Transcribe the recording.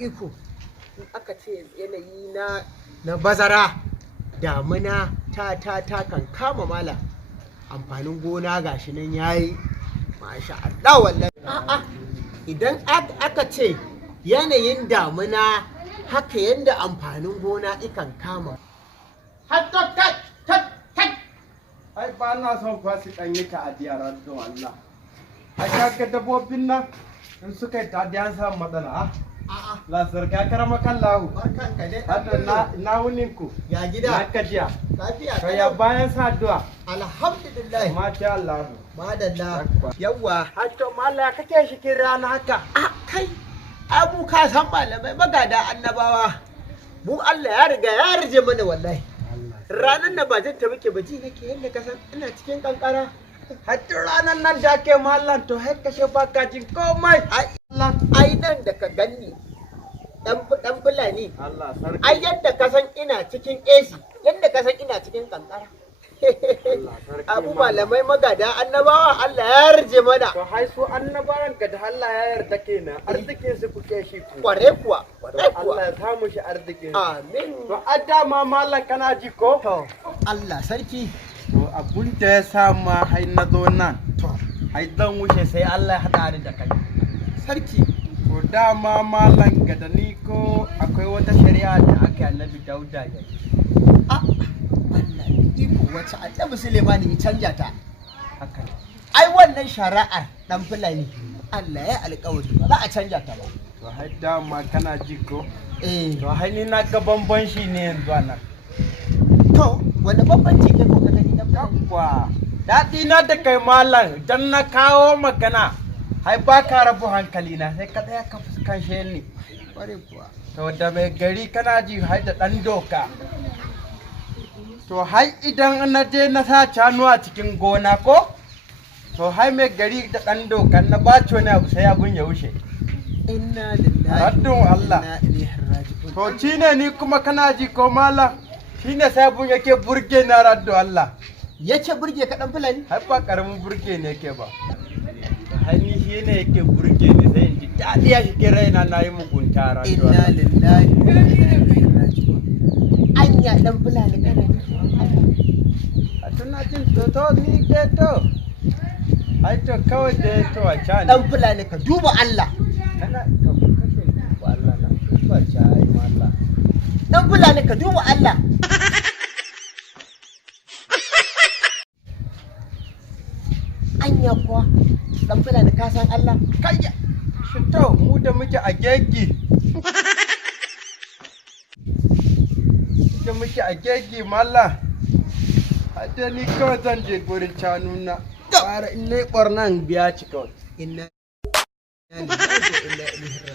iko in aka ce yanayi na bazara damuna ta kan kama mala amfanin gona gashi nan yayi masha Allah wallahi a'a idan aka ce yanayin damuna haka yanda amfanin gona ikan kama hatta ai ba na son kwasi dan yi ka adiyar don Allah ai kaga dabbobin nan in suka yi tadiyan sa matsala la sarka karama kallahu barkan ka dai hadda na wunin ku ya gida na kajiya lafiya ka ya bayan sa addu'a alhamdulillah masha Allah madalla yawa hatto malla kake shikin rana haka kai abu ka san malamai magada annabawa mu Allah ya riga ya rije mana wallahi ranan nan ba zan ta muke ba ji nake yanda ka san ina cikin kankara hatto ranan nan da ke mallan to har kashe baka jin komai ai nan da ka ganni dan fulani Allah sarki ai yadda ka san ina cikin AC yadda ka san ina cikin kankara abu malamai magada annabawa Allah ya yarje mana to hai su annabawan ka da Allah ya yarda kenan arzikin su kuke shi ku kware kuwa Allah ya samu shi arzikin amin to adda ma mallan kana ji ko to Allah sarki to abun da ya sama hai na zo nan to hai zan wuce sai Allah ya hada ni da kai sarki ko dama mallan ga da ni ko akwai wata shari'a da aka yi annabi Dauda ya Allah iko wacce annabi Sulemani ya canja ta haka ai wannan shari'ar dan fulani Allah ya alƙawari ba za a canja ta ba to hai dama kana ji ko to eh hai ni na ga bamban shi ne yanzu anan to wani bambanci ke ko ka gani dan fulani yakwa daɗi na da kai mallan dan na kawo magana hai ba ka rabu hankali na sai ka tsaya ka fuskanshe ni kware kuwa to da mai gari kana ji hai da ɗan doka to hai idan na je na sa canu a cikin gona ko to hai mai gari da ɗan doka na ba wani abu sai abun ya wuce inna lillahi Haddun Allah. inna ilaihi raji'un to shine ni kuma kana ji ko mallam shine sai abun yake burge na raddo Allah yace burge ka dan fulani hai ba karamin burge ne yake ba hani shi ne yake burge ni sai in ji daɗi a cikin raina na yi mugunta raddo inna Allah lillahi wa inna ilaihi raji'un anya dan fulani kana a tuna jin to ni ke to ai to kawai da to a can dan fulani ka duba Allah kana to kashe ba Allah na ba cha ai mallah dan fulani ka duba Allah anya kuwa dan fulani ka san Allah kayya shi to mu da muke a geggi da muke a geggi mallah hadda ni kawai zan je gurin canuna fara in ne ɓarnan biya ci kawai inna lillahi wa inna ilaihi raji'un